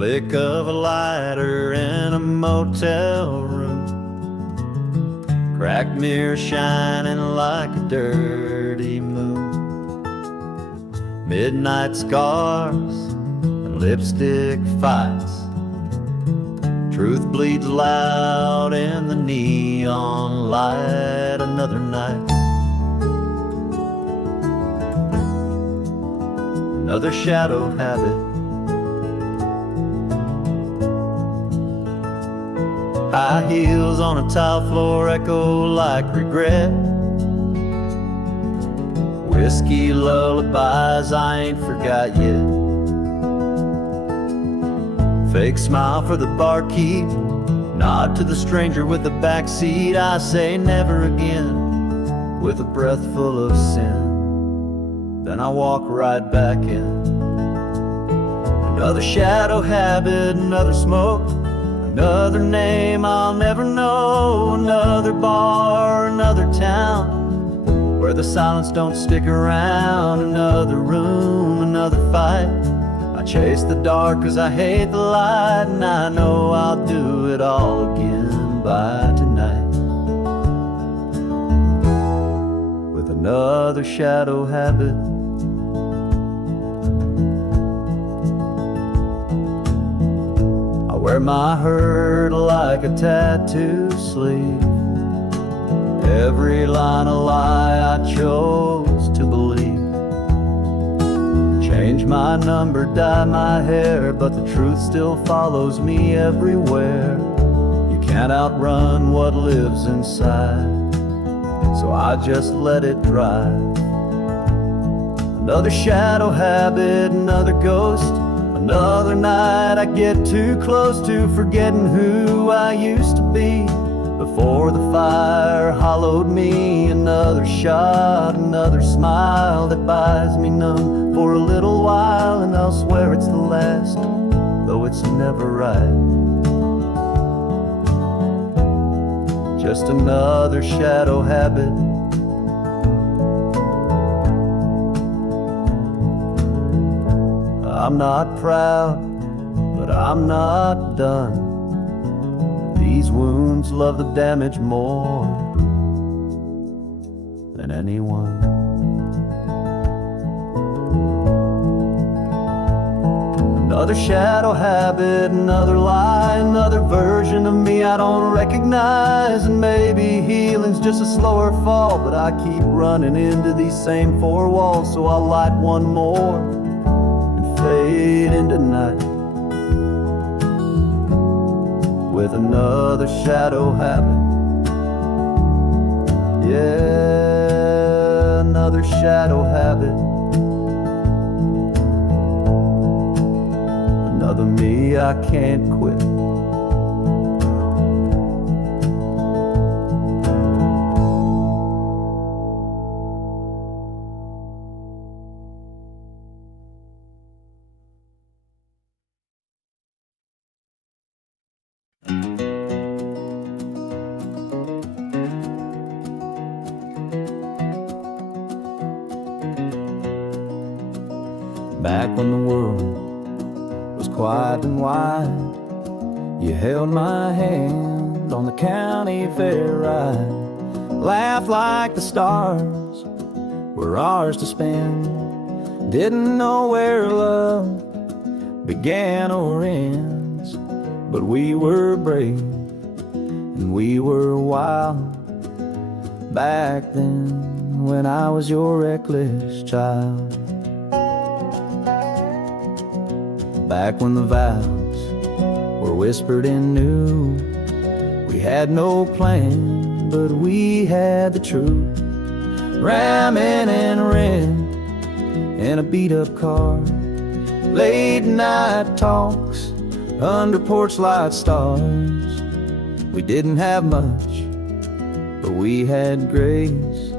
click of a lighter in a motel room, cracked mirror shining like a dirty moon, midnight scars and lipstick fights. Truth bleeds loud in the neon light. Another night, another shadow habit. High heels on a tile floor echo like regret. Whiskey lullabies I ain't forgot yet. Fake smile for the barkeep, nod to the stranger with the backseat. I say never again, with a breath full of sin. Then I walk right back in. Another shadow habit, another smoke, another name I'll never know. Another bar, another town, where the silence don't stick around. Another room, another fight. I chase the dark cause I hate the light, and I know I'll do it all again by tonight. With another shadow habit. I wear my hurt like a tattoo sleeve, every line a lie I chose to believe. Change my number, dye my hair, but the truth still follows me everywhere. You can't outrun what lives inside, so I just let it drive. Another shadow habit, another ghost, another night I get too close to forgetting who I used to be before the fire hollowed me. Another shot, another smile that buys me numb for a little while, and I'll swear it's the last, though it's never right. Just another shadow habit. I'm not proud, but I'm not done. These wounds love the damage more than anyone. Another shadow habit, another lie, another version of me I don't recognize. And maybe healing's just a slower fall, but I keep running into these same four walls. So I'll light one more and fade into night with another shadow habit. Yeah, another shadow habit. Another me I can't quit. Back when the world was quiet and wide, you held my hand on the county fair ride. Laughed like the stars were ours to spend. Didn't know where love began or ends, but we were brave and we were wild back then when I was your reckless child. Back when the vows were whispered and new, we had no plan, but we had the truth. Ramming and rent in a beat-up car, late night talks under porch light stars. We didn't have much, but we had grace.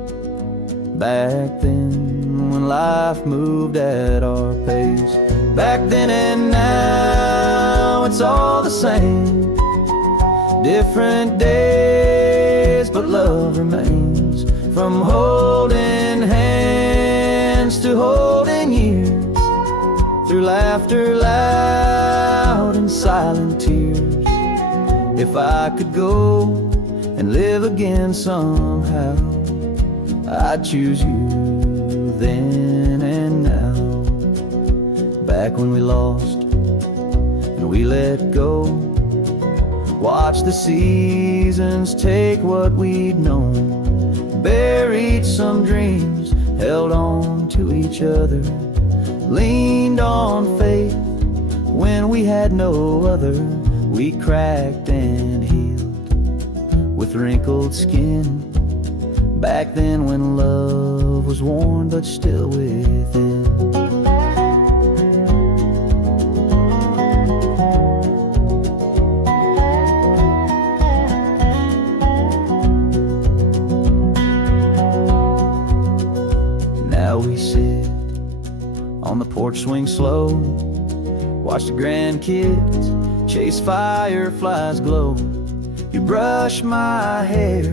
Back then when life moved at our pace. Back then and now, it's all the same. Different days, but love remains. From holding hands to holding years, through laughter loud silent tears. If I could go and live again somehow, I'd choose you then and now. Back when we lost and we let go, watch the seasons take what we'd known. Buried some dreams, held on to each other, leaned on faith when we had no other. We cracked and healed with wrinkled skin, back then when love was worn but still within. Now we sit on the porch, swing slow, watch the grandkids chase fireflies glow. You brush my hair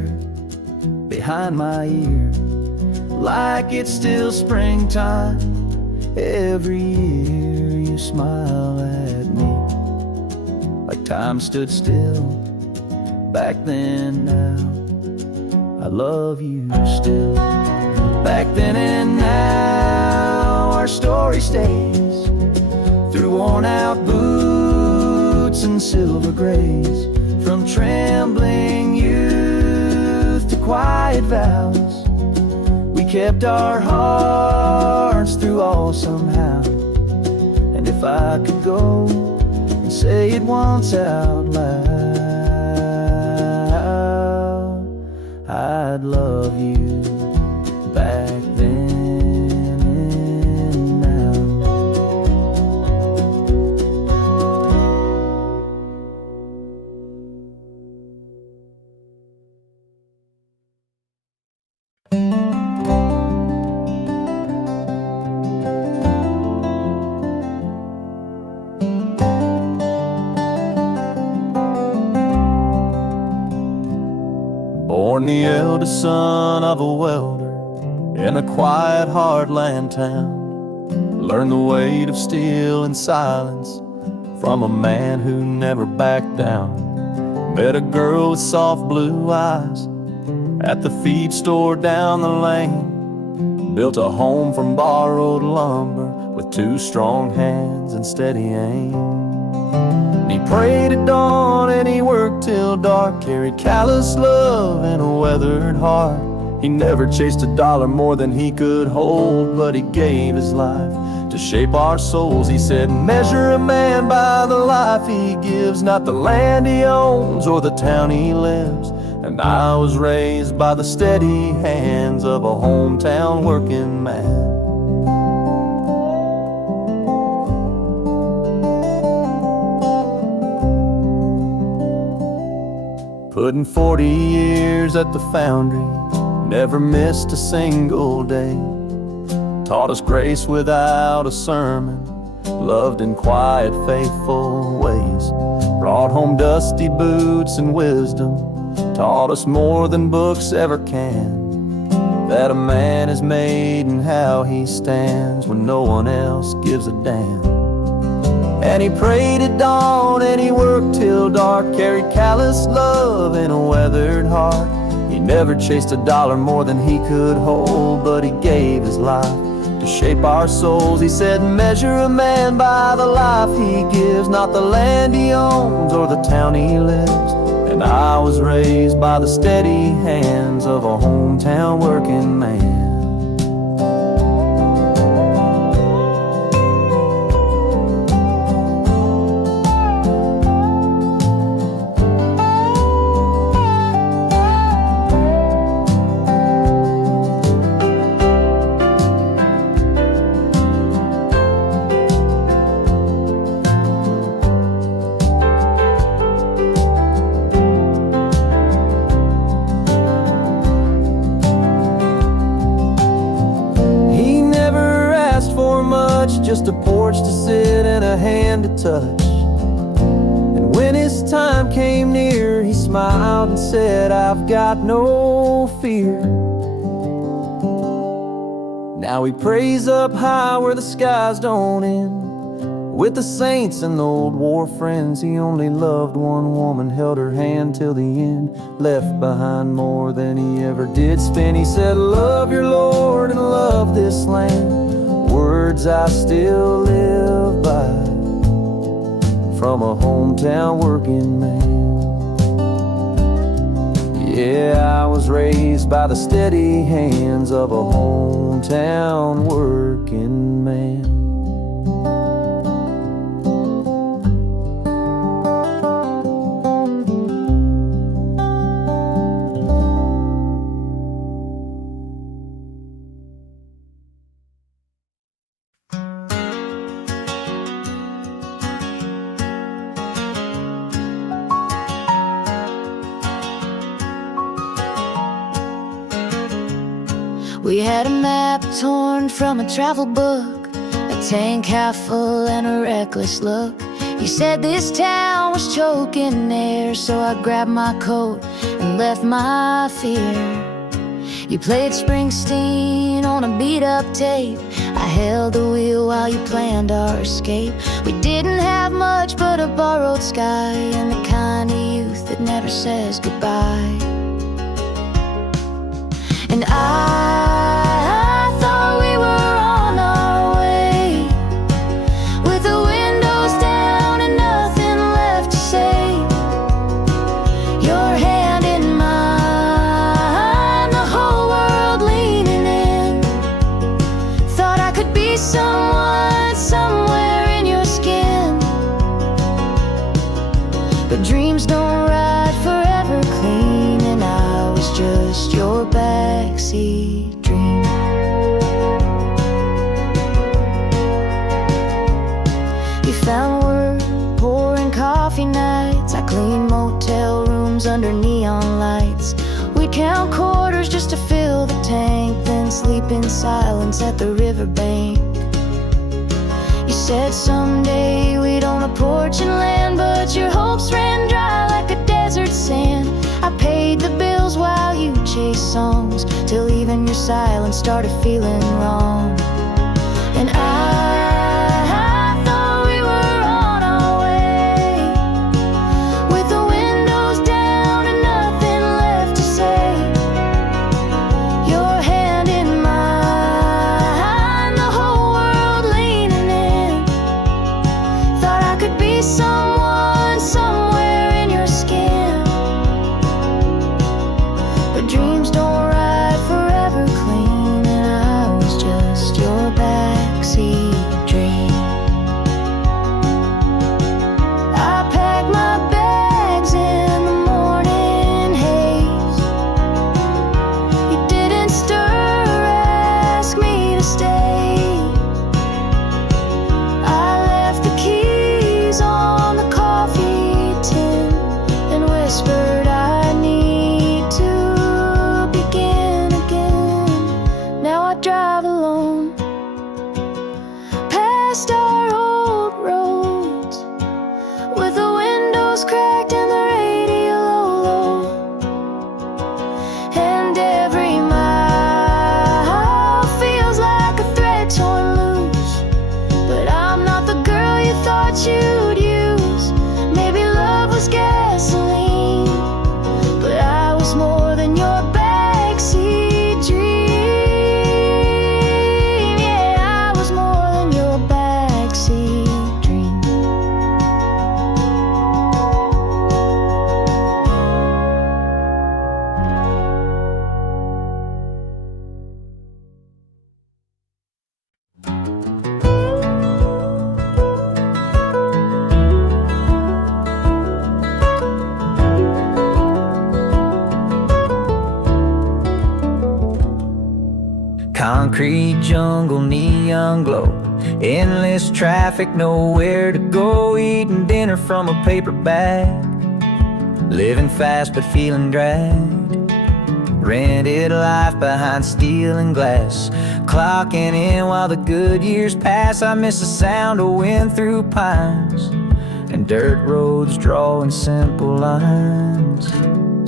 behind my ear like it's still springtime. Every year you smile at me like time stood still back then. Now I love you still. Back then and now our story stays through worn out boots and silver grays, from trembling youth to quiet vows. We kept our hearts through all somehow. And if I could go and say it once out loud, I'd love you back then and now. Born the eldest son of a welder in a quiet heartland town, learned the weight of steel and silence from a man who never backed down. Met a girl with soft blue eyes at the feed store down the lane, built a home from borrowed lumber with 2 strong hands and steady aim. And he prayed at dawn and he worked till dark, carried callous love in a weathered heart. He never chased a dollar more than he could hold, but he gave his life to shape our souls. He said, measure a man by the life he gives, not the land he owns or the town he lives. And I was raised by the steady hands of a hometown working man. Putting 40 years at the foundry, never missed a single day. Taught us grace without a sermon, loved in quiet, faithful ways. Brought home dusty boots and wisdom, taught us more than books ever can, that a man is made and how he stands when no one else gives a damn. And he prayed at dawn and he worked till dark, carried callous love in a weathered heart. He never chased a dollar more than he could hold, but he gave his life to shape our souls. He said, measure a man by the life he gives, not the land he owns or the town he lives. And I was raised by the steady hands of a hometown working man. Just a porch to sit and a hand to touch. And when his time came near, he smiled and said, I've got no fear. Now he prays up high where the skies don't end, with the saints and the old war friends. He only loved one woman, held her hand till the end, left behind more than he ever did spend. He said, love your Lord and love this land, words I still live by, from a hometown working man. Yeah, I was raised by the steady hands of a hometown working man. We had a map torn from a travel book, a tank half full and a reckless look. You said this town was choking air, so I grabbed my coat and left my fear. You played Springsteen on a beat-up tape, I held the wheel while you planned our escape. We didn't have much but a borrowed sky, and the kind of youth that never says goodbye. And I thought we were on our way, with the windows down and nothing left to say. Your hand in mine, the whole world leaning in. Thought I could be someone somewhere in your skin. But dreams don't ride forever clean, and I was just your backseat dream. You found work pouring coffee nights, I cleaned motel rooms under neon lights. We'd count quarters just to fill the tank, then sleep in silence at the riverbank. You said someday we'd own a porch and land, but your hopes ran dry like a desert sand. I paid the bills while you chased songs, till even your silence started feeling wrong. And I thought we were on our way, with the windows down and nothing left to say. Your hand in mine, the whole world leaning in. Thought I could be someone somewhere in your skin. But dreams don't ride forever clean, and I was just your backseat dream. I packed my bags in the morning haze. You didn't stir or ask me to stay. I left the keys on the coffee tin and whispered, I need to begin again. Now I drive alone past our old roads, with the windows cracked and the radio low, and every mile feels like a thread torn loose. But I'm not the girl you thought you'd use. Maybe love was gasoline, but I was more than your backseat dream. Yeah, I was more than your backseat dream. Concrete jungle, neon glow, endless traffic, nowhere to go. Eating dinner from a paper bag, living fast but feeling dragged. Rented life behind steel and glass, clocking in while the good years pass. I miss the sound of wind through pines and dirt roads drawing simple lines.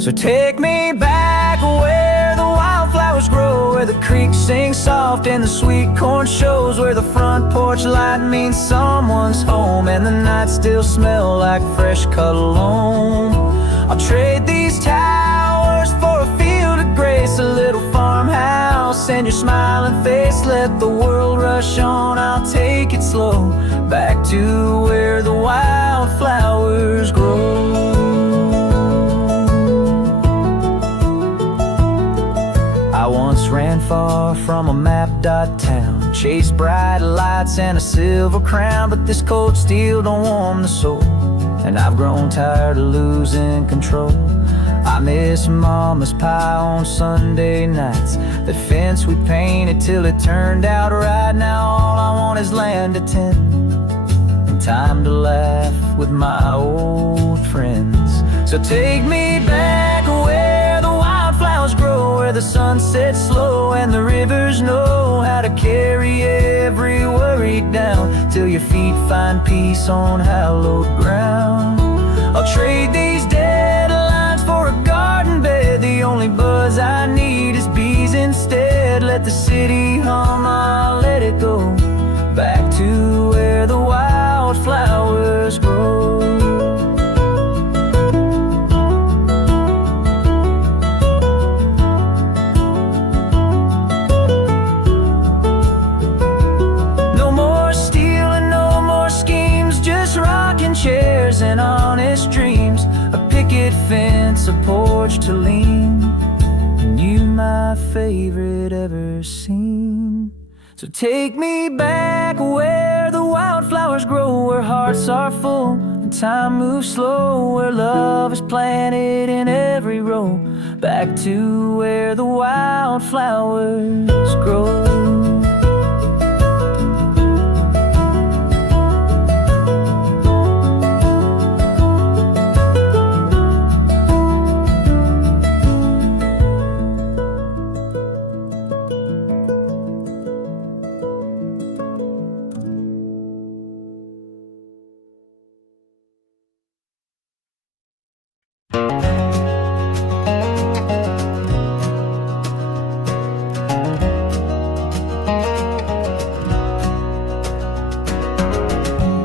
So take me back where the wildflowers wildflowers grow, where the creek sings soft and the sweet corn shows, where the front porch light means someone's home and the nights still smell like fresh cut loam. I'll trade these towers for a field of grace, a little farmhouse and your smiling face. Let the world rush on, I'll take it slow, back to where the wildflowers grow. I once ran far from a map-dot town, chased bright lights and a silver crown, but this cold steel don't warm the soul, and I've grown tired of losing control. I miss Mama's pie on Sunday nights, the fence we painted till it turned out right. Now all I want is land to tend and time to laugh with my old friends. So take me back where the wildflowers grow, where the sun sets slow and the rivers know how to carry every worry down, till your feet find peace on hallowed ground. I'll trade these deadlines for a garden bed, the only buzz I need is bees instead. Let the city hum, I'll let it go, back to where the wildflowers grow. Chairs and honest dreams, a picket fence, a porch to lean, and you my favorite ever seen. So take me back where the wildflowers grow, where hearts are full and time moves slow, where love is planted in every row, back to where the wildflowers grow.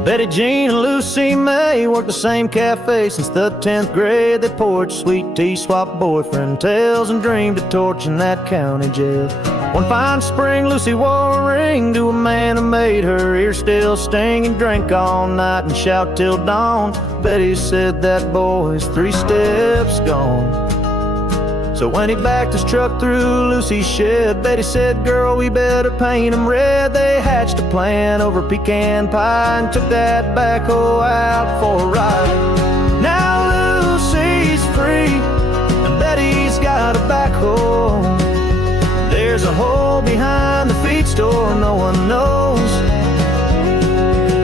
Betty Jean and Lucy May worked the same cafe since the 10th grade. They poured sweet tea, swapped boyfriend tales, and dreamed of torching that county jail. One fine spring, Lucy wore a ring to a man who made her ears still sting, and drank all night and shout till dawn. Betty said that boy's 3 steps gone. So when he backed his truck through Lucy's shed, Betty said, girl, we better paint him red. They hatched a plan over pecan pie and took that backhoe out for a ride. Now Lucy's free and Betty's got a backhoe. There's a hole behind the feed store no one knows.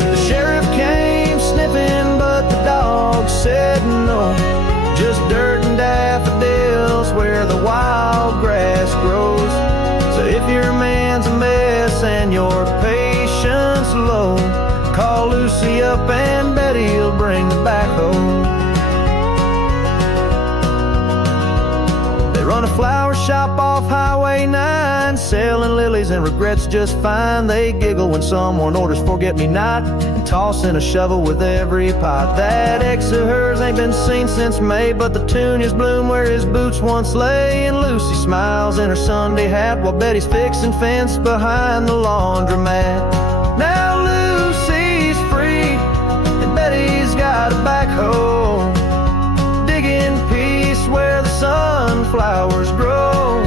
The sheriff came sniffing, but the dog said no. Just dirt and daffodils where the wild grass grows. So if your man's a mess and your patience low, call Lucy up and Betty'll bring the backhoe. They run a flower shop off Highway 9, selling lilies and regrets just fine. They giggle when someone orders forget-me-not and toss in a shovel with every pot. That ex of hers ain't been seen since May, but the petunias bloom where his boots once lay. And Lucy smiles in her Sunday hat while Betty's fixing fence behind the laundromat. Now Lucy's free and Betty's got a backhoe, digging peace where the sunflowers grow.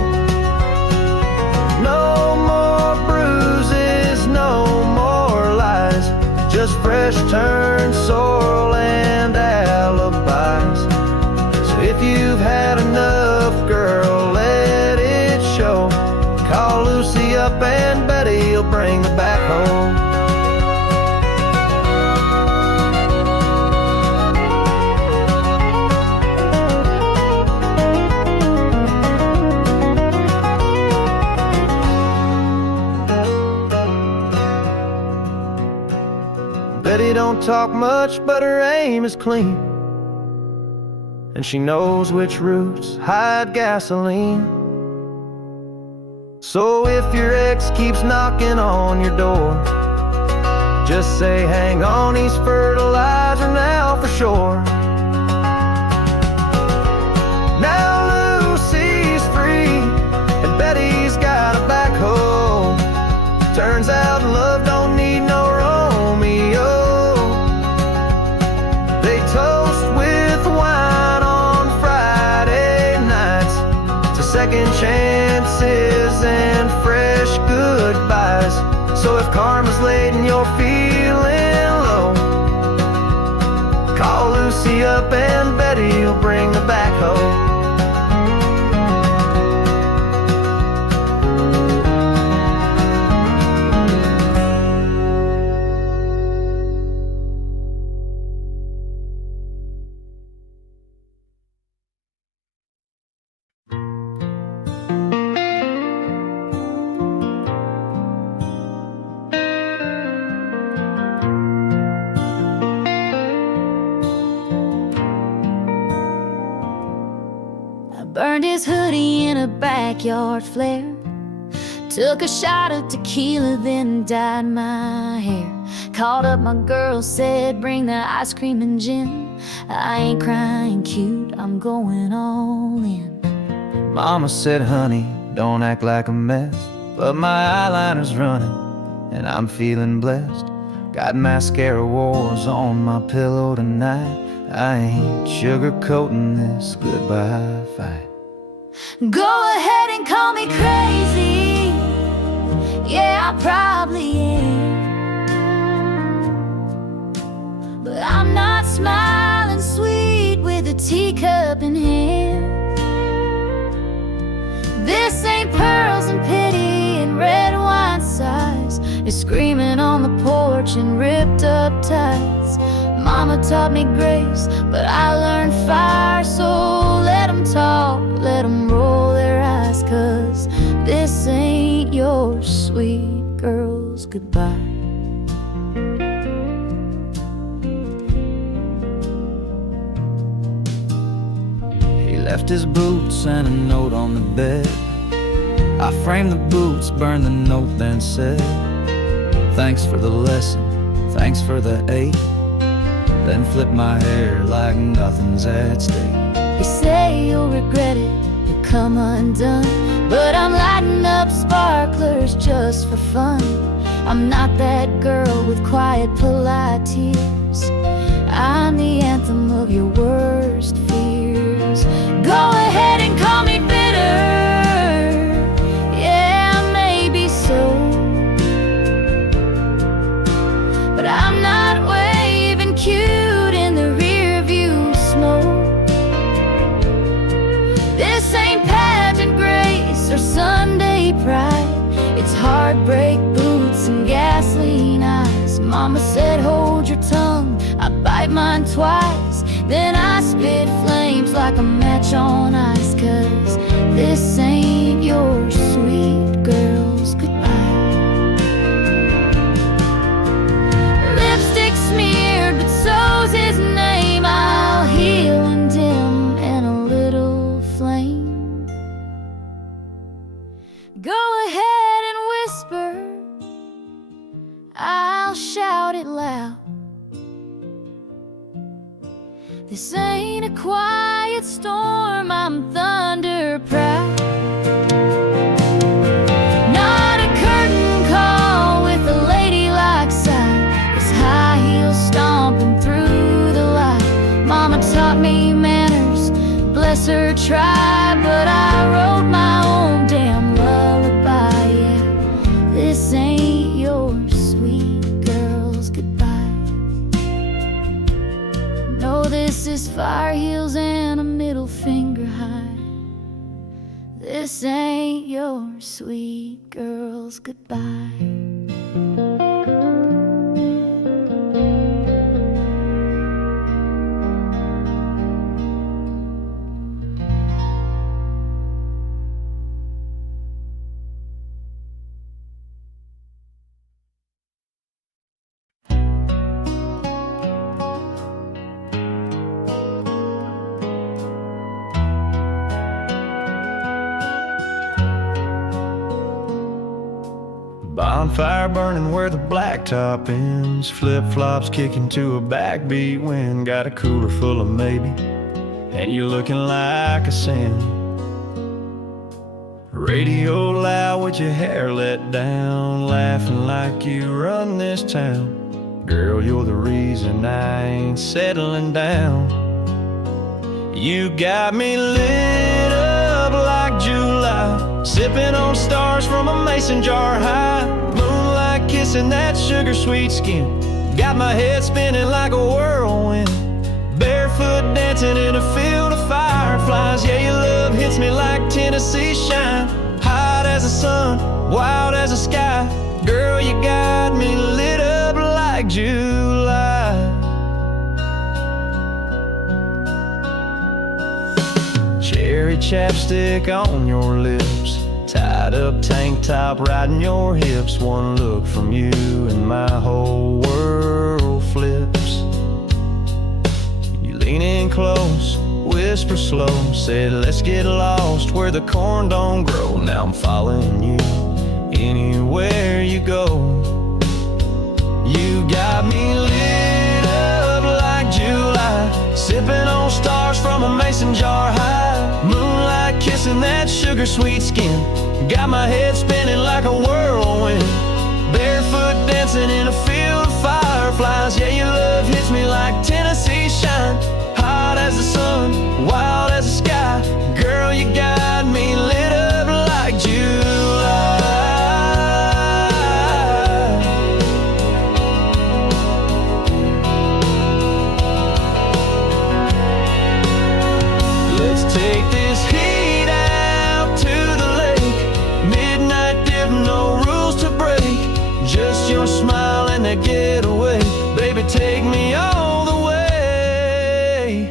No more bruises, no more lies, just fresh turned sorrel and alibis. So if you've had enough, girl, let it show. Call Lucy up and Betty'll bring the backhoe. Betty don't talk much, but her aim is clean, and she knows which roots hide gasoline. So if your ex keeps knocking on your door, just say, hang on, he's fertilizer now for sure. Now Lucy's free, and Betty's got a backhoe. Turns out love don't need no Romeo. They toast with wine on Friday nights to second chances and fresh goodbyes. So if karma's late and you're feeling low, call Lucy up and Betty will bring the backhoe. Burned his hoodie in a backyard flare. Took a shot of tequila, then dyed my hair. Called up my girl, said bring the ice cream and gin. I ain't crying cute, I'm going all in. Mama said, honey, don't act like a mess, but my eyeliner's running and I'm feeling blessed. Got mascara wars on my pillow tonight. I ain't sugarcoating this goodbye fight. Go ahead and call me crazy, yeah, I probably am, but I'm not smiling sweet with a teacup in hand. This ain't pearls and pity and red wine sighs. It's screaming on the porch in ripped up tights. Mama taught me grace, but I learned fire. So let them talk, let them roll their eyes, 'cause this ain't your sweet girl's goodbye. He left his boots and a note on the bed. I framed the boots, burned the note, then said, thanks for the lesson, thanks for the ache. Then flip my hair like nothing's at stake. You say you'll regret it, you'll come undone, but I'm lighting up sparklers just for fun. I'm not that girl with quiet, polite tears. I'm the anthem of your worst fears. Go ahead and call me bitter, yeah, maybe so, but I'm not waving cute in the rear view smoke. This ain't pageant grace or Sunday pride. It's heartbreak boots and gasoline eyes. Mama said hold your tongue, I bite mine twice. Then I spit flames like a match on ice, 'cause this ain't your sweet girl's goodbye. Lipstick smeared, but so's his name. I'll heal and dim in a little flame. Go ahead and whisper, I'll shout it loud. This ain't a quiet storm, I'm thunder proud. Not a curtain call with a ladylike sigh. It's high heels stomping through the light. Mama taught me manners, bless her tribe, but I wrote my own damn lullaby. Yeah, this ain't your sweet girl's goodbye. No, this is fire heels and a middle finger high. This ain't your sweet girl's goodbye. Bonfire burning where the blacktop ends. Flip-flops kicking to a backbeat wind. Got a cooler full of maybe, and you're looking like a sin. Radio loud with your hair let down, laughing like you run this town. Girl, you're the reason I ain't settling down. You got me lit up like July, sipping on stars from a mason jar high. Moonlight kissing that sugar sweet skin, got my head spinning like a whirlwind. Barefoot dancing in a field of fireflies. Yeah, your love hits me like Tennessee shine. Hot as the sun, wild as the sky. Girl, you got me lit up like July. Cherry chapstick on your lips, tied up tank top riding your hips. One look from you and my whole world flips. You lean in close, whisper slow, said let's get lost where the corn don't grow. Now I'm following you anywhere you go. You got me lit up like July, sipping on stars from a mason jar high. Moonlight kissing that sugar sweet skin, got my head spinning like a whirlwind. Barefoot dancing in a field of fireflies. Yeah, your love hits me like Tennessee shine. Hot as the sun, wild as the sky. Girl, you got me lit up like July. Let's take this heat out to the lake. Midnight dip, no rules to break. Just your smile and that getaway. Baby, take me all the way.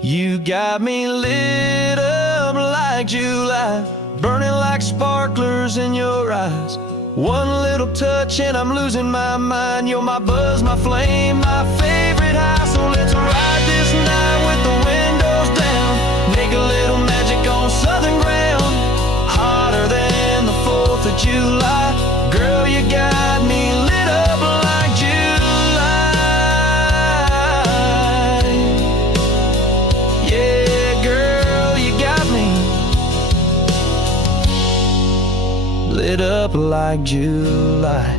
You got me lit up like July, burning like sparklers in your eyes. One little touch and I'm losing my mind. You're my buzz, my flame, my favorite high. So let's ride this night with the windows down, make a little magic on southern ground. Hotter than the 4th of July. Girl, you got me lit up like July. Yeah, girl, you got me lit up like July.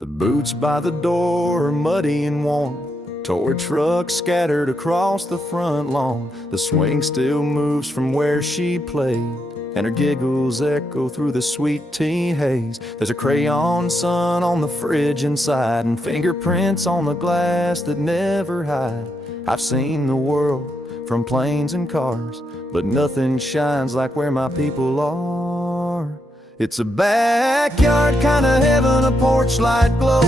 The boots by the door are muddy and worn, toy trucks scattered across the front lawn. The swing still moves from where she played, and her giggles echo through the sweet tea haze. There's a crayon sun on the fridge inside, and fingerprints on the glass that never hide. I've seen the world from planes and cars, but nothing shines like where my people are. It's a backyard kind of heaven, a porch light glow,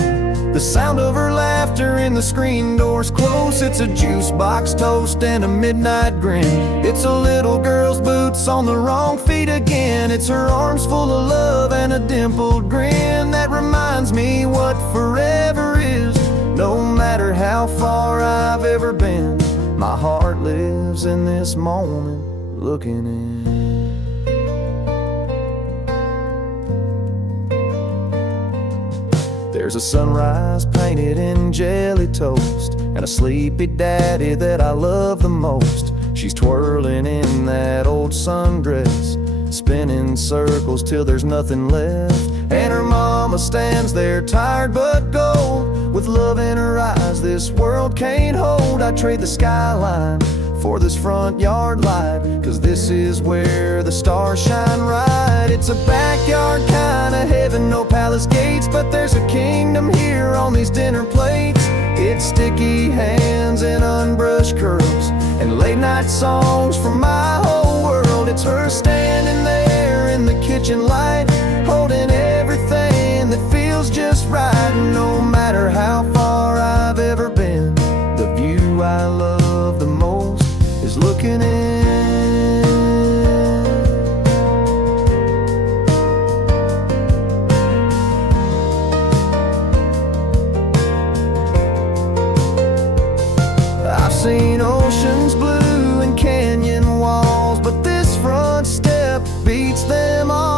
the sound of her laughter in the screen doors close. It's a juice box toast and a midnight grin. It's a little girl's boots on the wrong feet again. It's her arms full of love and a dimpled grin that reminds me what forever is. No matter how far I've ever been, my heart lives in this moment looking in. There's a sunrise painted in jelly toast, and a sleepy daddy that I love the most. She's twirling in that old sundress, spinning circles till there's nothing left. And her mama stands there tired but gold, with love in her eyes this world can't hold. I trade the skyline for this front yard light, 'cause this is where the stars shine right. It's a backyard kind of heaven, no palace gates, but there's a kingdom here on these dinner plates. It's sticky hands and unbrushed curls, and late night songs from my whole world. It's her standing there in the kitchen light, holding everything that feels just right, no matter how far I've ever been. The view I love the most is looking in. I've seen oceans blue and canyon walls, but this front step beats them all.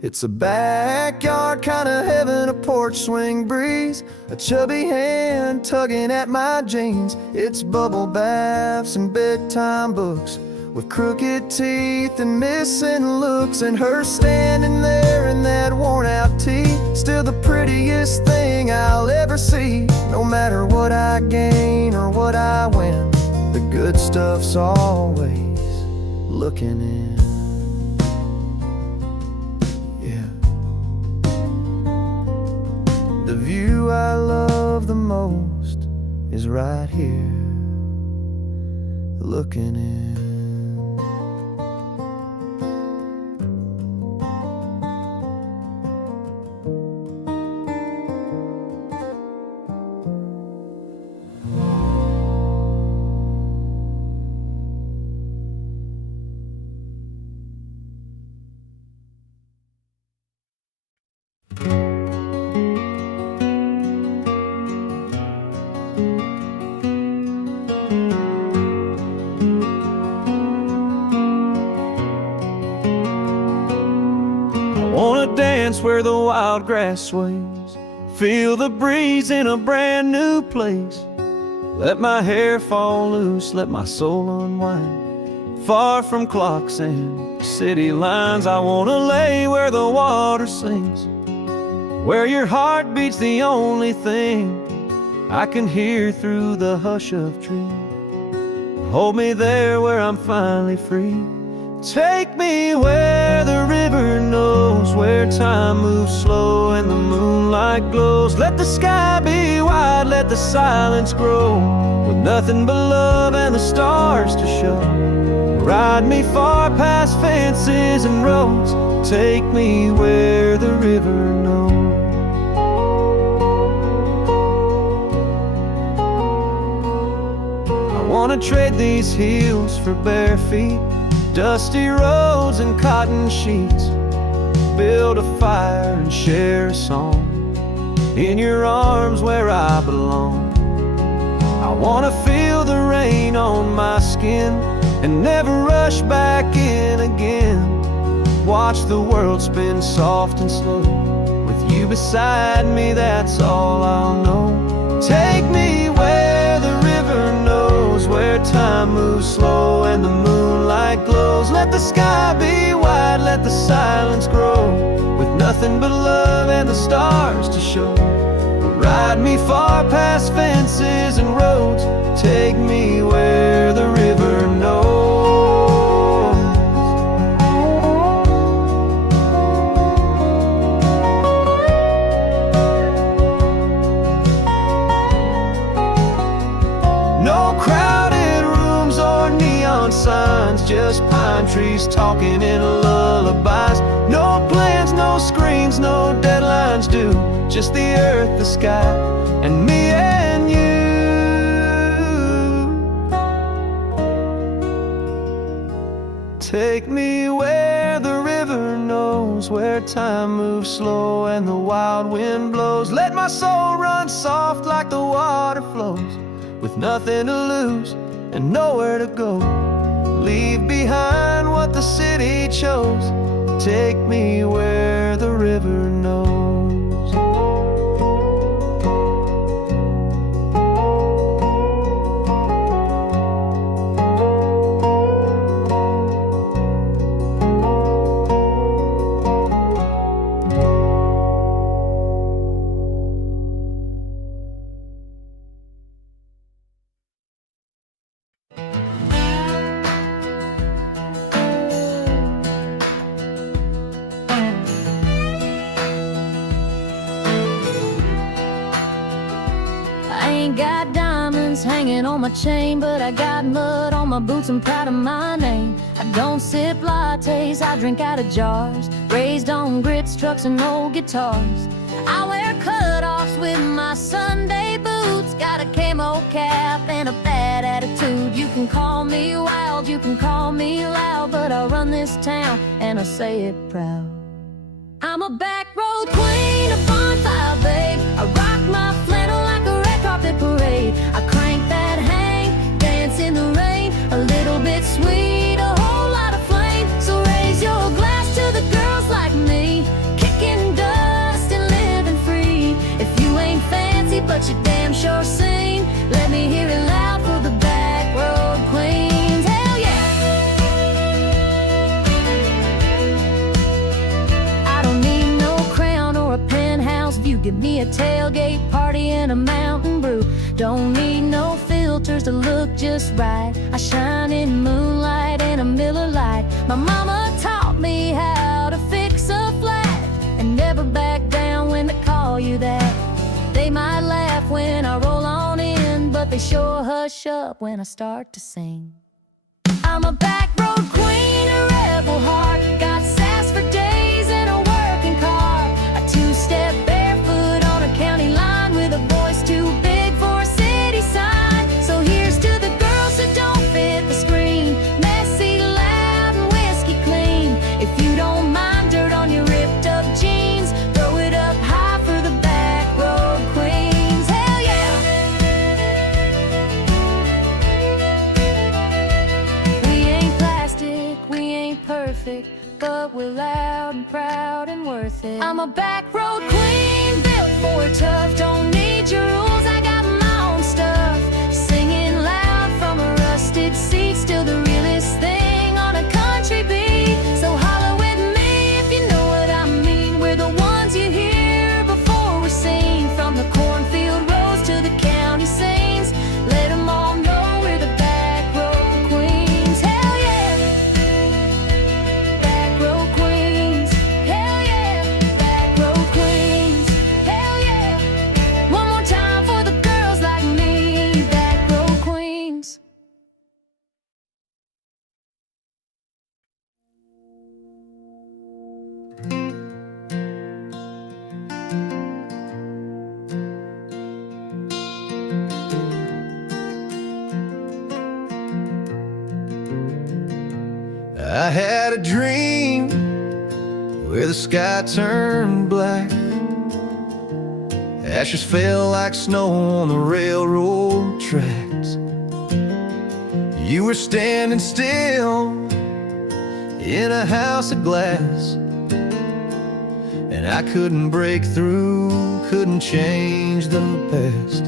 It's a backyard kind of heaven, a porch swing breeze, a chubby hand tugging at my jeans. It's bubble baths and bedtime books with crooked teeth and missing looks, and her standing there in that worn-out tee, still the prettiest thing I'll ever see. No matter what I gain or what I win, the good stuff's always looking in. Yeah. The view I love the most is right here, looking in. Dance where the wild grass sways, feel the breeze in a brand new place. Let my hair fall loose, let my soul unwind, far from clocks and city lines. I wanna lay where the water sings, where your heart beats the only thing I can hear through the hush of dreams. Hold me there where I'm finally free. Take me where the river knows, where time moves slow and the moonlight glows. Let the sky be wide, let the silence grow, with nothing but love and the stars to show. Ride me far past fences and roads, take me where the river knows. I wanna trade these heels for bare feet, dusty roads and cotton sheets, build a fire and share a song in your arms where I belong. I wanna feel the rain on my skin and never rush back in again. Watch the world spin soft and slow, with you beside me, that's all I'll know. Take me where the river knows, where time moves slow and the moonlight glows. Let the sky be wide, let the silence grow, with nothing but love and the stars to show. Ride me far past fences and roads, take me where the river knows. No crowded rooms or neon signs, just pine trees talking in lullabies. No plans, no screens, no deadlines due, just the earth, the sky, and me and you. Take me where the river knows, where time moves slow and the wild wind blows. Let my soul run soft like the water flows, with nothing to lose and nowhere to go. Leave behind what the city chose, take me where the river knows. Got diamonds hanging on my chain, but I got mud on my boots, I'm proud of my name. I don't sip lattes, I drink out of jars. raised on grits, trucks, and old guitars. I wear cutoffs with my Sunday boots, got a camo cap and a bad attitude. You can call me wild, you can call me loud, but I'll run this town and I'll say it proud. I'm a backroad queen, a bonfire babe. I rock my flannel like a red carpet parade. I crank that hang, dance in the rain, a little bit sweet, a whole lot of flame. So raise your glass to the girls like me, kicking dust and living free. If you ain't fancy but you damn sure sing, let me hear it loud for the backroad queens. Hell yeah! I don't need no crown or a penthouse view. Give me a tailgate party and a Mountain Brew. Don't need no filters to look just right. I shine in moonlight and a Miller Lite. My mama taught me how to fix a flat and never back down when they call you that. They might laugh when I roll on in, but they sure hush up when I start to sing. I'm a backroad queen, a rebel heart, got sass for days and a working car. A two-step barefoot on a county line with a voice too big for a city sign. So here's to the girls who don't fit the screen, messy, loud, and whiskey clean. If you don't mind dirt on your ripped up jeans, throw it up high for the backroad queens. Hell yeah! We ain't plastic, we ain't perfect, but we're loud and proud and worth it. I'm a backroad queen, built for tough, don't need your rules, I got my own stuff. Singing loud from a rusted seat, still the realest thing on a country beat. So holler with me if you know what I mean. We're the ones you hear before we're seen, from the cornfield roads to the county scenes. Let them all know we're the backroad queens. Hell yeah! Backroad queens. Hell yeah! Backroad queens. Hell yeah! One more time for the girls like me, backroad queens. I had a dream where the sky turned black, ashes fell like snow on the railroad tracks. You were standing still in a house of glass, and I couldn't break through, couldn't change the past.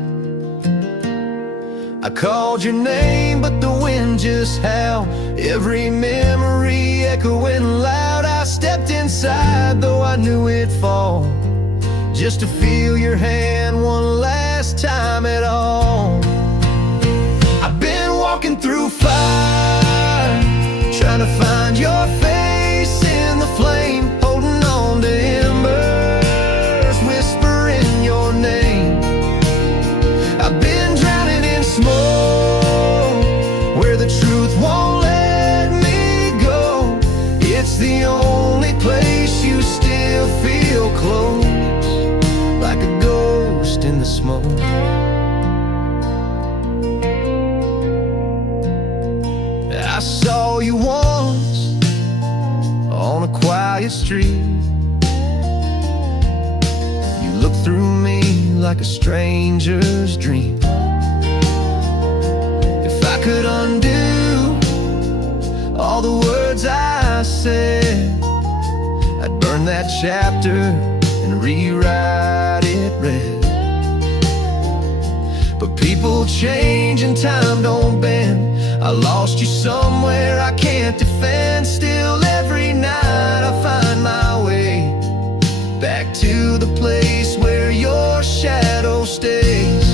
I called your name, but the wind just howled, every memory echoing loud. I stepped inside, though I knew it'd fall, just to feel your hand one last time at all. I've been walking through fire, trying to find your face in the flame, holding on to embers, whispering your name. I've been drowning in smoke, where the truth won't let me go. It's the only place you still feel close, like a ghost in the smoke. I saw you once on a quiet street. You looked through me like a stranger's dream. If I could undo all the words I said, I'd burn that chapter and rewrite it red. But people change and time don't bend. I lost you somewhere I can't defend. Still every night I find my way back to the place where your shadow stays.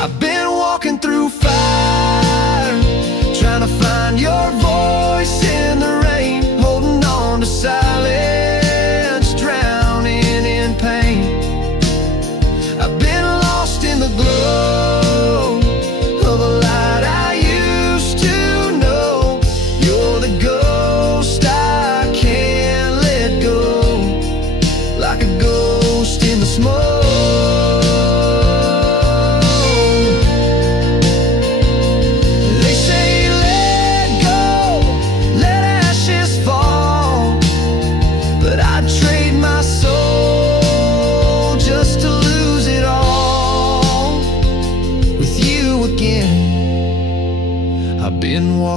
I've been walking through fire, trying to find your voice in the rain, holding on to silence, drowning in pain. I've been lost in the glow of a light I used to know. You're the ghost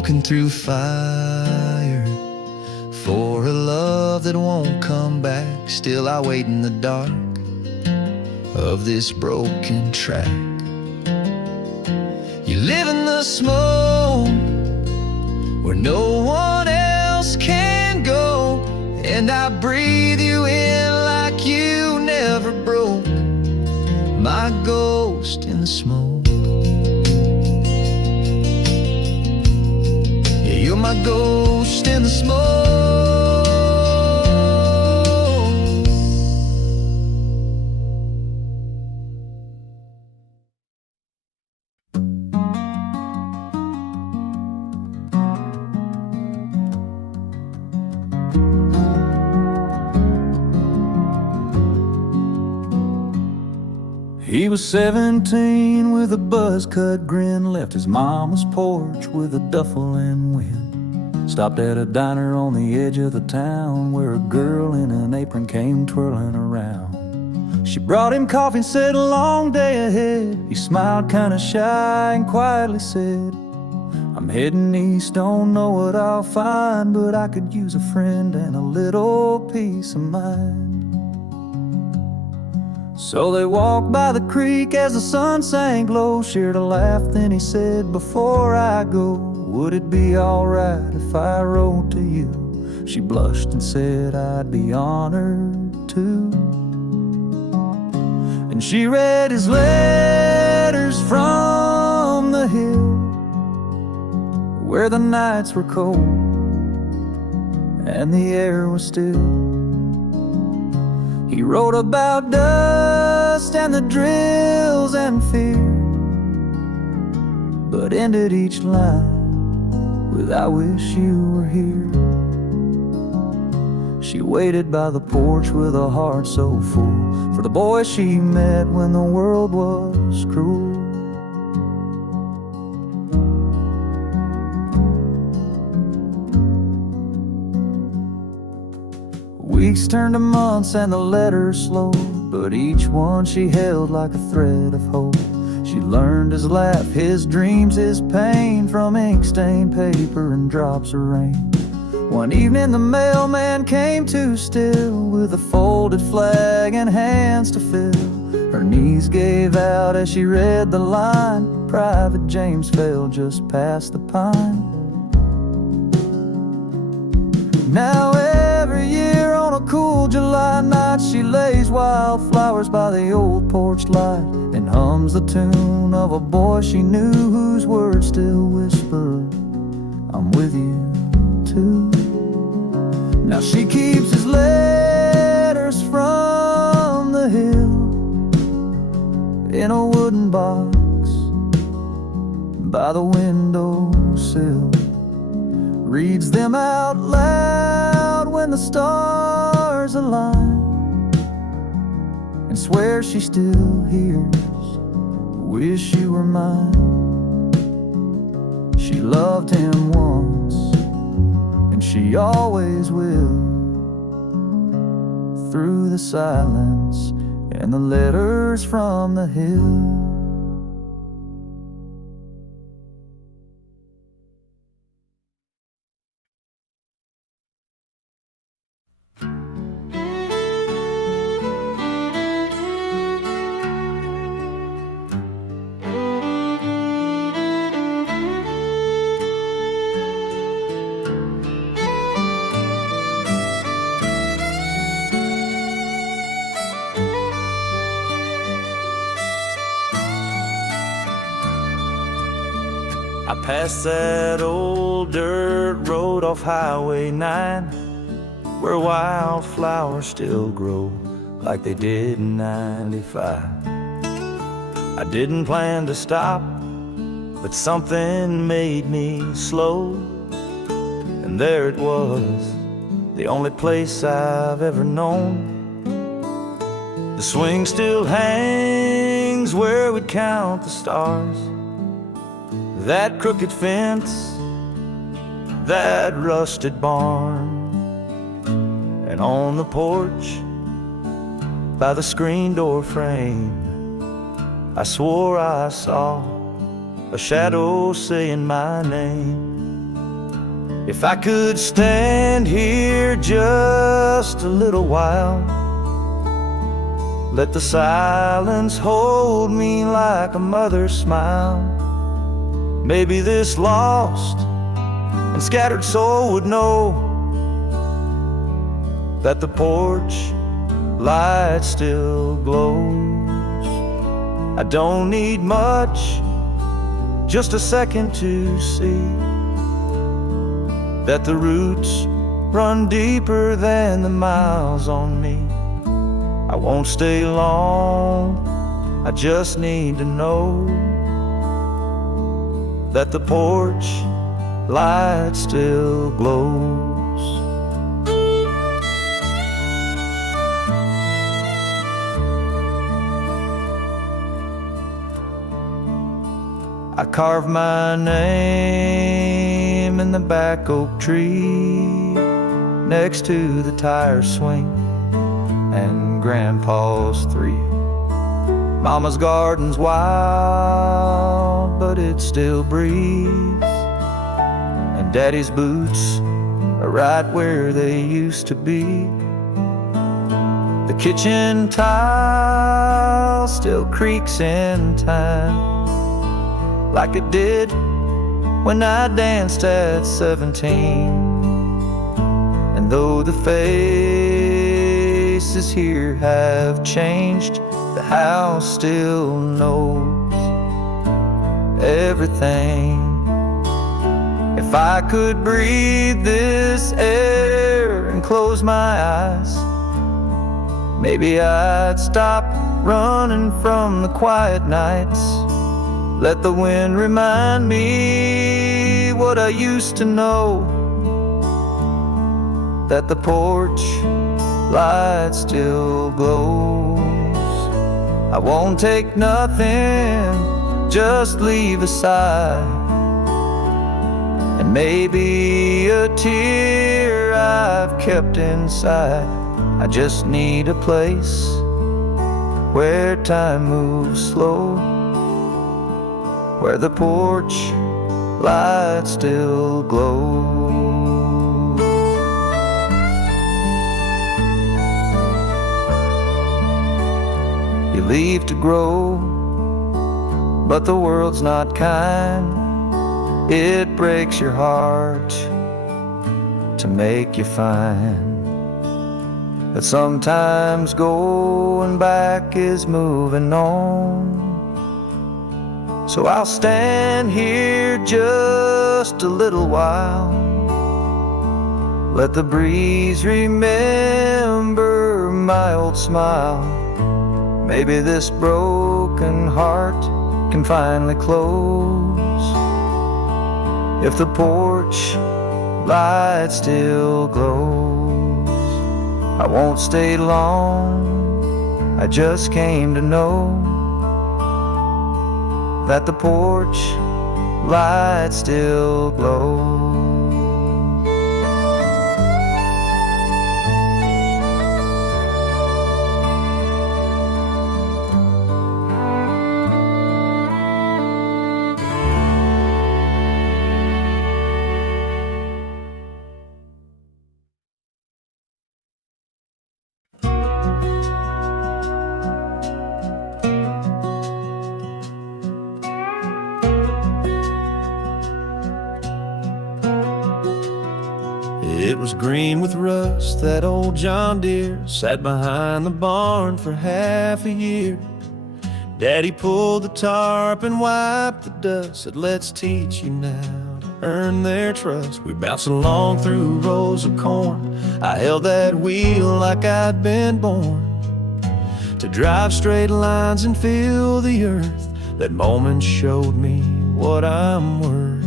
walking through fire for a love that won't come back. Still I wait in the dark of this broken track. You live in the smoke where no one else can go, and I breathe you in like you never broke. My ghost in the smoke. Yeah, you're my ghost in the smoke. He was 17 with a buzz-cut grin, left his mama's porch with a duffel and went. Stopped at a diner on the edge of the town where a girl in an apron came twirling around. She brought him coffee and said, "A long day ahead." He smiled kinda shy and quietly said, "I'm heading east, don't know what I'll find, but I could use a friend and a little peace of mind." So they walked by the creek as the sun sank low, shared a laugh, then he said, "Before I go, would it be alright if I wrote to you?" She blushed and said, "I'd be honored to." And she read his letters from the hill where the nights were cold and the air was still. He wrote about dust and the drills and fear, but ended each line with, "I wish you were here." She waited by the porch with a heart so full for the boy she met when the world was cruel. Weeks turned to months and the letters slowed, but each one she held like a thread of hope. She learned his laugh, his dreams, his pain from ink-stained paper and drops of rain. One evening the mailman came too still with a folded flag and hands to fill. Her knees gave out as she read the line, "Private James fell just past the pine." Now every year on a cool July night, she lays wildflowers by the old porch light and hums the tune of a boy she knew whose words still whisper, "I'm with you too." Now she keeps his letters from the hill in a wooden box by the windowsill, reads them out loud when the stars align, and swears she still hears, "Wish you were mine." She loved him once, and she always will, through the silence and the letters from the hill. I passed that old dirt road off Highway 9, where wildflowers still grow like they did in '95. I didn't plan to stop, but something made me slow, and there it was, the only place I've ever known. The swing still hangs where we'd count the stars. That crooked fence, that rusted barn, and on the porch, by the screen door frame, I swore I saw a shadow saying my name. If I could stand here just a little while, let the silence hold me like a mother's smile, maybe this lost and scattered soul would know that the porch light still glows. I don't need much, just a second to see that the roots run deeper than the miles on me. I won't stay long, I just need to know that the porch light still glows. I carved my name in the back oak tree next to the tire swing and Grandpa's 3. Mama's garden's wild, but it still breathes, and Daddy's boots are right where they used to be. The kitchen tile still creaks in time, like it did when I danced at 17. And though the faces here have changed, the house still knows everything. If I could breathe this air and close my eyes, maybe I'd stop running from the quiet nights. Let the wind remind me what I used to know, that the porch light still glows. I won't take nothing, just leave a sigh, and maybe a tear I've kept inside. I just need a place where time moves slow, where the porch light still glows. You leave to grow, but the world's not kind. It breaks your heart to make you find that sometimes going back is moving on. So I'll stand here just a little while, let the breeze remember my old smile. Maybe this broken heart can finally close if the porch light still glows. I won't stay long, I just came to know that the porch light still glows. It was green with rust, that old John Deere sat behind the barn for half a year. Daddy pulled the tarp and wiped the dust, said, let's teach you now to earn their trust. We bounced along through rows of corn, I held that wheel like I'd been born to drive straight lines and feel the earth. That moment showed me what I'm worth.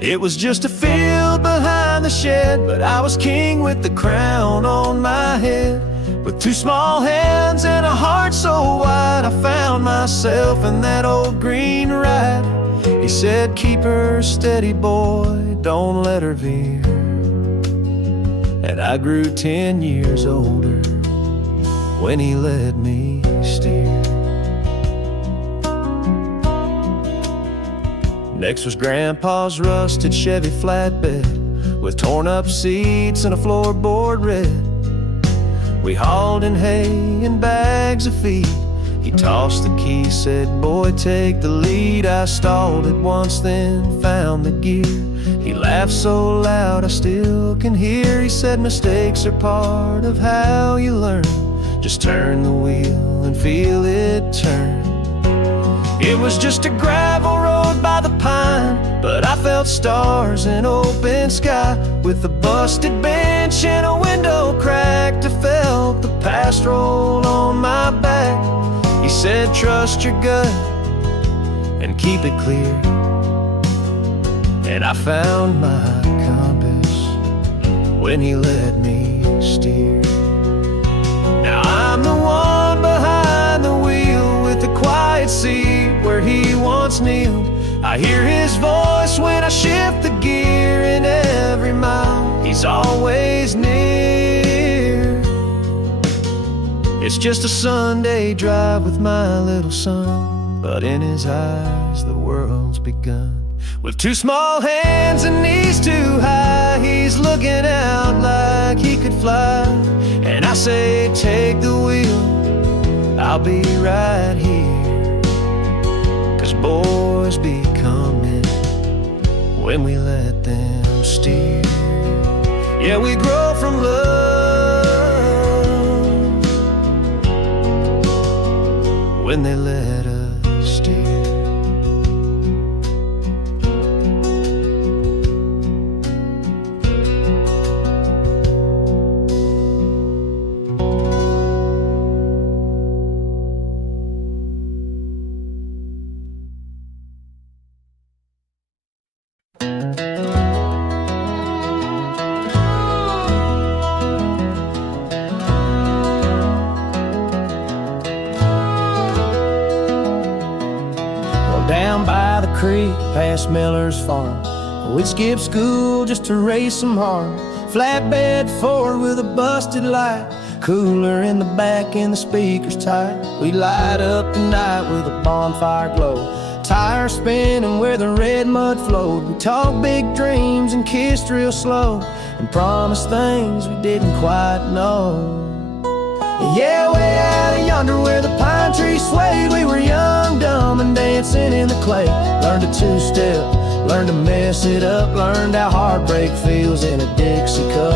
It was just a field behind the shed, but I was king with the crown on my head. With two small hands and a heart so wide, I found myself in that old green ride. He said, keep her steady, boy, don't let her veer. And I grew 10 years older when he let me steer. Next was Grandpa's rusted Chevy flatbed with torn up seats and a floorboard red. We hauled in hay and bags of feed. He tossed the key, said, "Boy, take the lead." I stalled it once, then found the gear. He laughed so loud I still can hear. He said, "Mistakes are part of how you learn. Just turn the wheel and feel it turn." It was just a gravel road by the pine, but I felt stars and open sky. With a busted bench and a window cracked, I felt the past roll on my back. He said, "Trust your gut and keep it clear." And I found my compass when he let me steer. Now I'm the one behind the wheel with the quiet seat where he once kneeled. I hear his voice when I shift the gear, and every mile he's always near. It's just a Sunday drive with my little son, but in his eyes the world's begun. With two small hands and knees too high, he's looking out like he could fly. And I say, "Take the wheel, I'll be right here." 'Cause boys be coming when we let them steer. Yeah, we grow from love when they let us steer. Down by the creek, past Miller's farm, we'd skip school just to raise some harm. Flatbed Ford with a busted light, cooler in the back and the speakers tight. We'd light up the night with a bonfire glow, tires spinning where the red mud flowed. We talked big dreams and kissed real slow, and promised things we didn't quite know. Yeah, way out yonder where the pine trees swayed, we were young, dumb, and dancing in the clay. Learned to two-step, learned to mess it up, learned how heartbreak feels in a Dixie cup.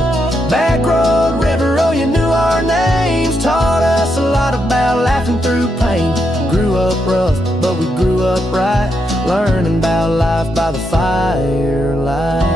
Backroad River, oh, you knew our names, taught us a lot about laughing through pain. Grew up rough, but we grew up right, learning about life by the firelight.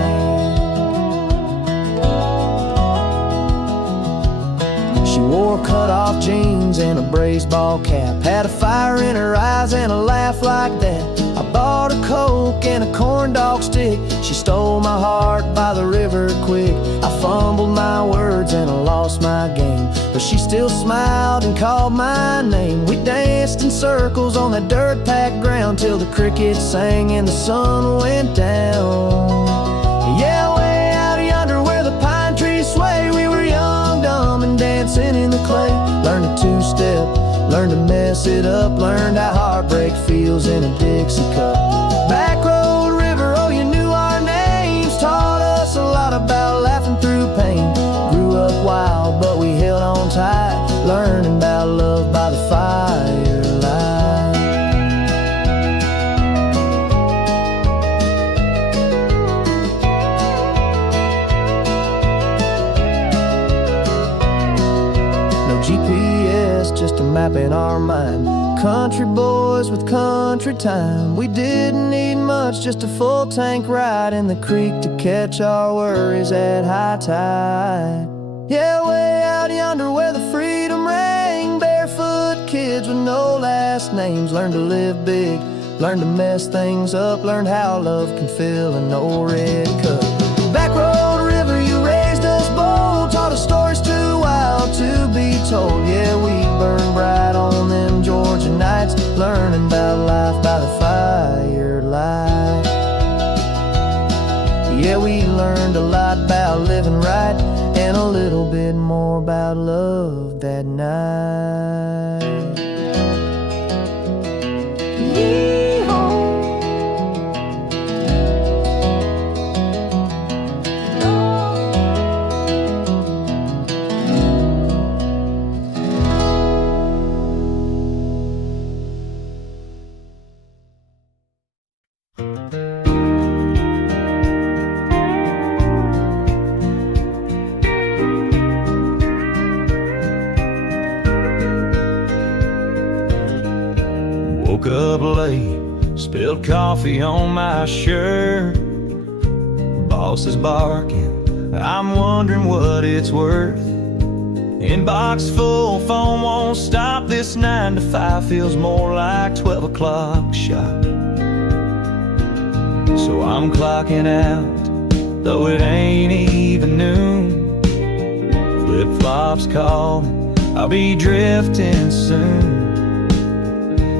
She wore cut-off jeans and a baseball cap, had a fire in her eyes and a laugh like that. I bought a Coke and a corn dog stick. She stole my heart by the river quick. I fumbled my words and I lost my game, but she still smiled and called my name. We danced in circles on that dirt-packed ground till the crickets sang and the sun went down. Yeah, way out yonder where the pine trees sway, we were young, dumb, and dancing in the clay. Learned to two-step, learned to mess it up, learned how heartbreak feels in a Dixie cup. Backroad River, oh, you knew our names, taught us a lot about laughing through pain. Grew up wild, but we held on tight, learning about love by the firelight. No GPS, just a map in our mind. Country boys with country time. We didn't need much, just a full tank ride in the creek to catch our worries at high tide. Yeah, way out yonder where the freedom rang, barefoot kids with no last names. Learned to live big, learned to mess things up, learned how love can fill an old red cup. Backroad River, you raised us bold, taught us stories too wild to be told. Yeah, we burned bright on them Georgia nights, learning about life by the firelight. Yeah, we learned a lot about living right, and a little bit more about love that night. Yee-haw. Woke up late, spilled coffee on my shirt. Boss is barking, I'm wondering what it's worth. Inbox full, phone won't stop. This 9 to 5 feels more like 12 o'clock shot. So I'm clocking out, though it ain't even noon. Flip-flops calling, I'll be drifting soon.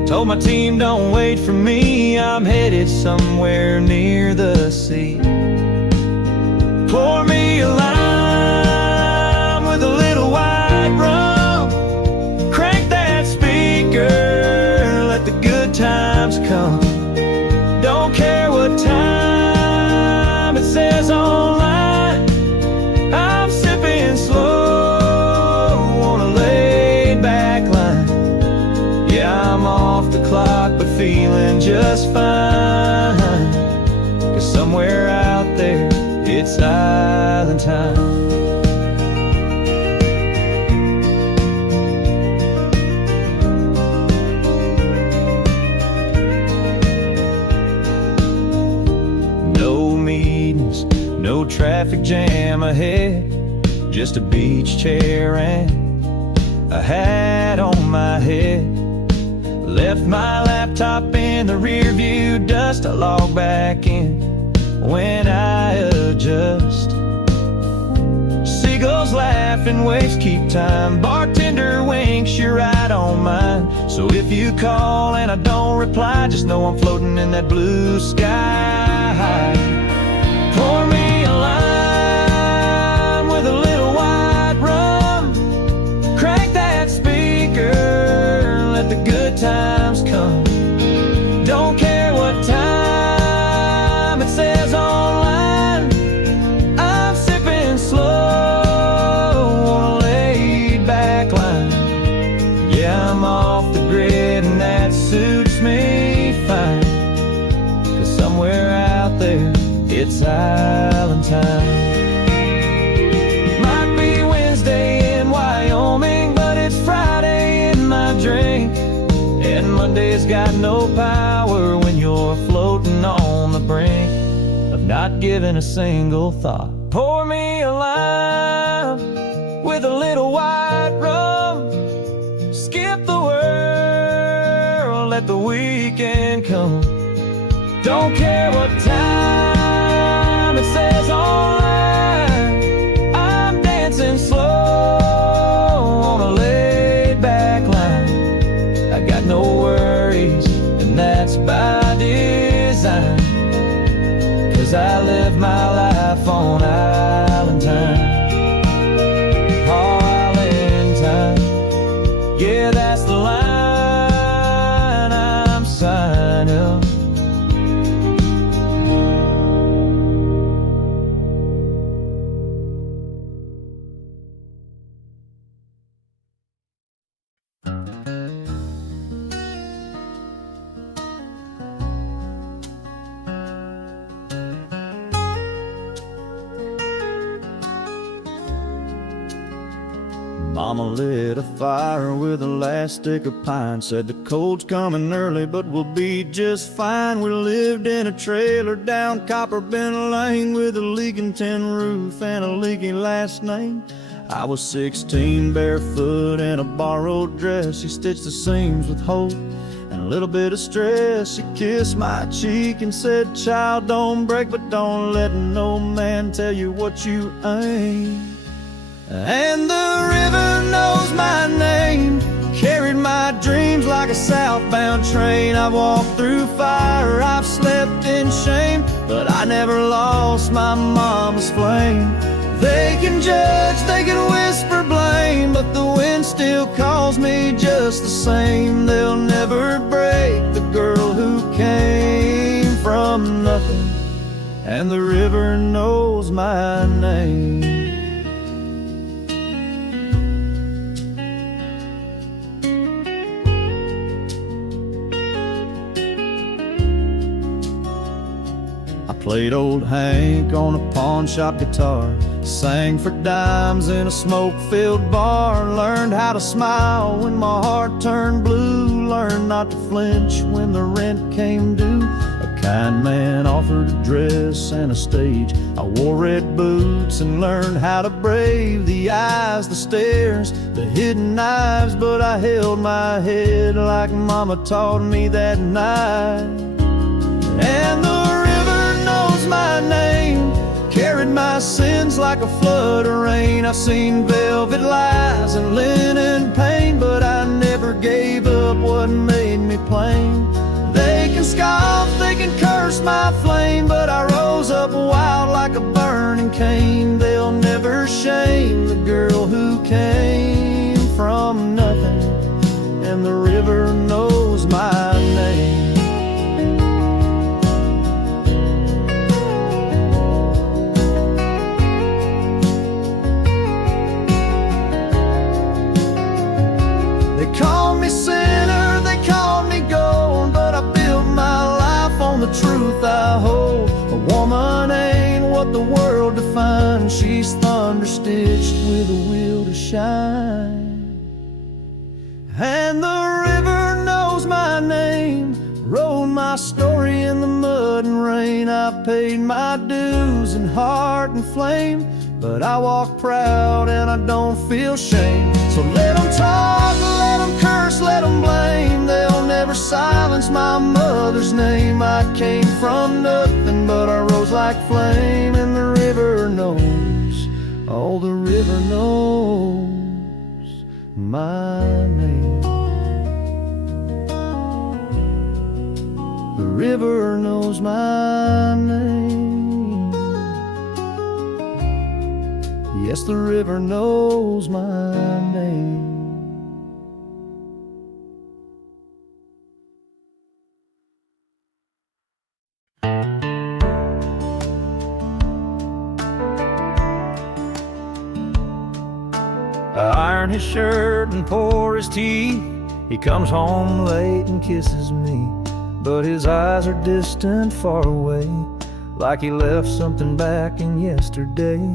Told my team don't wait for me, I'm headed somewhere near the sea. Pour me a lime with a little white rum. Crank that speaker, let the good times come. Don't care what time it says online, I'm sipping slow on a laid-back line. Yeah, I'm off the clock but feeling just fine, 'cause somewhere out there it's island time. No meetings, no traffic jam ahead, just a beach chair and a hat on my head. Left my laptop in the rear view dust, I log back in when I adjust. Seagulls laughing, waves keep time. Bartender winks, you're right on mine. So if you call and I don't reply, just know I'm floating in that blue sky. Pour me a lime with a little white rum. Crank that speaker, let the good times come. Don't care what time it says online, I'm sipping slow on a laid-back line. Yeah, I'm off the grid and that suits me fine, 'cause somewhere out there it's island time. Might be Wednesday in Wyoming, but it's Friday in my drink. And Monday's got no power when you're floating on the brink of not giving a single thought. Pour me a lime with a little white rum. Skip the world, let the weekend come. Don't care what time it says online, I'm dancing slow on a laid-back line. I got no worries, and that's by design, 'cause I live my life on island time. Oh, island time. Yeah, that's the line I'm signing up. Mama lit a fire with a last stick of pine. Said the cold's coming early, but we'll be just fine. We lived in a trailer down Copper Bend Lane with a leaking tin roof and a leaky last name. I was 16, barefoot in a borrowed dress. He stitched the seams with hope and a little bit of stress. He kissed my cheek and said, "Child, don't break, but don't let no man tell you what you ain't." And the river knows my name, carried my dreams like a southbound train. I've walked through fire, I've slept in shame, but I never lost my mama's flame. They can judge, they can whisper blame, but the wind still calls me just the same. They'll never break the girl who came from nothing, and the river knows my name. Played old Hank on a pawn shop guitar, sang for dimes in a smoke-filled bar, learned how to smile when my heart turned blue learned not to flinch when the rent came due. A kind man offered a dress and a stage. I wore red boots and learned how to brave the eyes, the stares, the hidden knives. But I held my head like Mama taught me that night. And the river knows my name, carried my sins like a flood of rain. I've seen velvet lies and linen pain, but I never gave up what made me plain. They can scoff, they can curse my flame, but I rose up wild like a burning cane. They'll never shame the girl who came from nothing, and the river knows my name. They called me sinner, they called me gold, but I built my life on the truth I hold. A woman ain't what the world defines, she's thunder-stitched with a will to shine. And the river knows my name, wrote my story in the mud and rain. I paid my dues in heart and flame, but I walk proud and I don't feel shame. So let them talk, let them curse, let them blame. They'll never silence my mother's name. I came from nothing, but I rose like flame. And the river knows, oh, the river knows my name. The river knows my name. Yes, the river knows my name. I iron his shirt and pour his tea. He comes home late and kisses me, but his eyes are distant, far away, like he left something back in yesterday.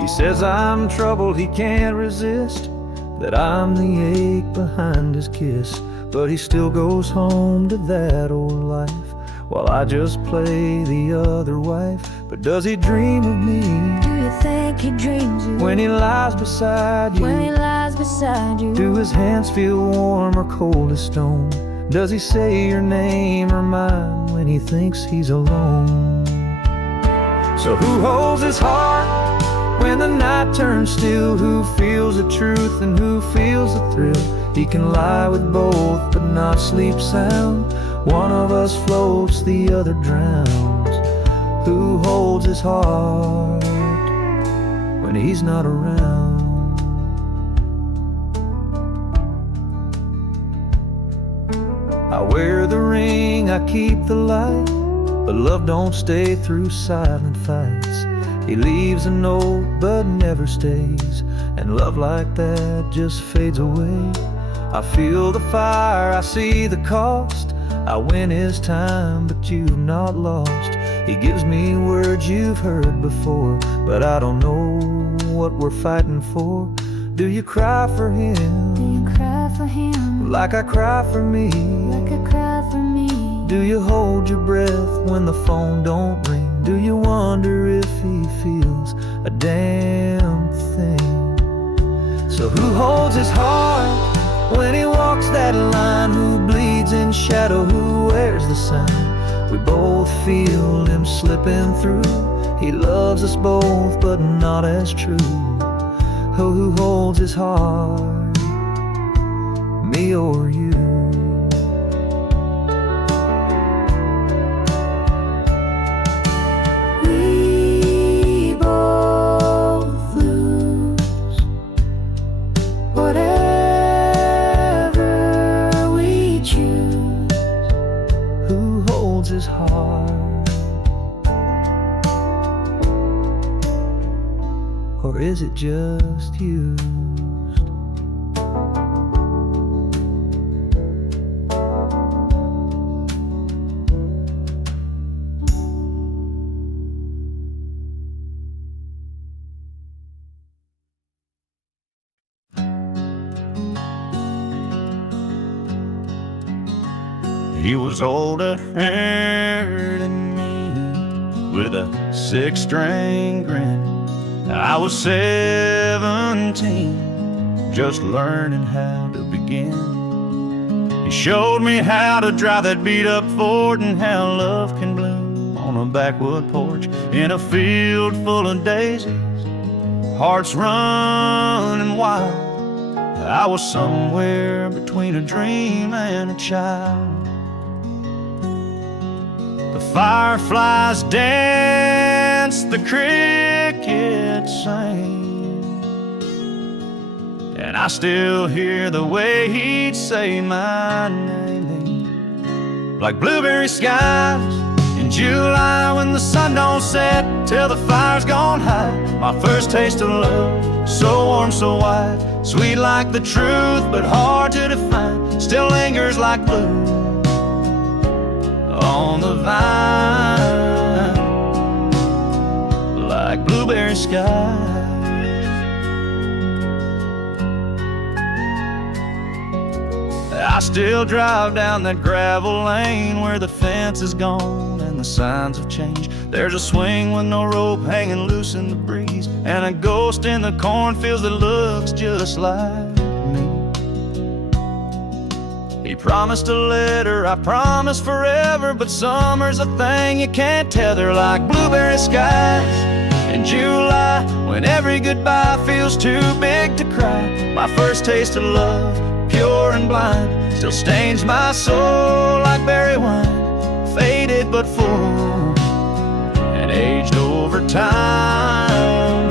He says I'm trouble he can't resist, that I'm the ache behind his kiss, but he still goes home to that old life, while I just play the other wife. But does he dream of me? Do you think he dreams you? When he lies beside you? When he lies beside you? Do his hands feel warm or cold as stone? Does he say your name or mine when he thinks he's alone? So who holds his heart when the night turns still? Who feels the truth and who feels the thrill? He can lie with both but not sleep sound. One of us floats, the other drowns. Who holds his heart when he's not around? I wear the ring, I keep the light, but love don't stay through silent fights. He leaves a note but never stays, and love like that just fades away. I feel the fire, I see the cost. I win his time, but you've not lost. He gives me words you've heard before, but I don't know what we're fighting for. Do you cry for him? Do you cry for him? Like I cry for me? Like I cry for me? Do you hold your breath when the phone don't ring? Do you wonder if he feels a damn thing? So who holds his heart when he walks that line? Who bleeds in shadow? Who wears the sign? We both feel him slipping through. He loves us both, but not as true. Oh, who holds his heart, me or you? We both lose whatever we choose. Who holds his heart? Or is it just used? He was older than me, with a six-string grin. I was 17, just learning how to begin. He showed me how to drive that beat-up Ford and how love can bloom on a backwood porch in a field full of daisies, hearts running wild. I was somewhere between a dream and a child. The fireflies dance, the crickets sing, and I still hear the way he'd say my name. Like blueberry skies in July when the sun don't set till the fire's gone high. My first taste of love, so warm, so wide, sweet like the truth, but hard to define. Still lingers like blue on the vine, like blueberry skies. I still drive down that gravel lane where the fence is gone and the signs have changed. There's a swing with no rope hanging loose in the breeze, and a ghost in the cornfields that looks just like me. He promised a letter, I promised forever, but summer's a thing you can't tether. Like blueberry skies in July when every goodbye feels too big to cry. My first taste of love, pure and blind, still stains my soul like berry wine, faded but full and aged over time,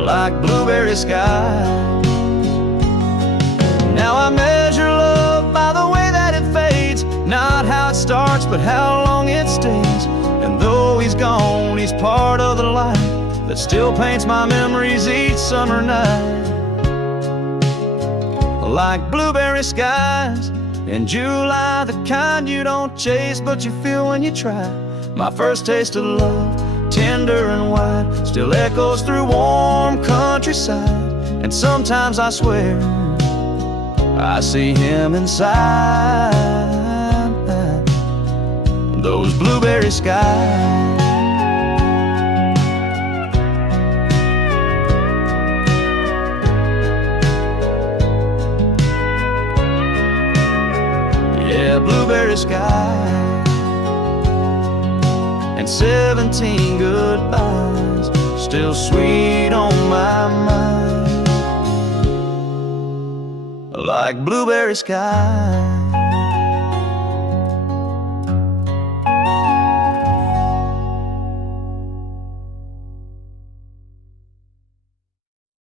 like blueberry skies. Now I measure love by the way that it fades, not how it starts but how long it stays. And though he's gone, he's part of the light that still paints my memories each summer night. Like blueberry skies in July, the kind you don't chase but you feel when you try. My first taste of love, tender and wide, still echoes through warm countryside. And sometimes I swear I see him inside those blueberry skies. Blueberry skies and 17 goodbyes, still sweet on my mind, like blueberry skies.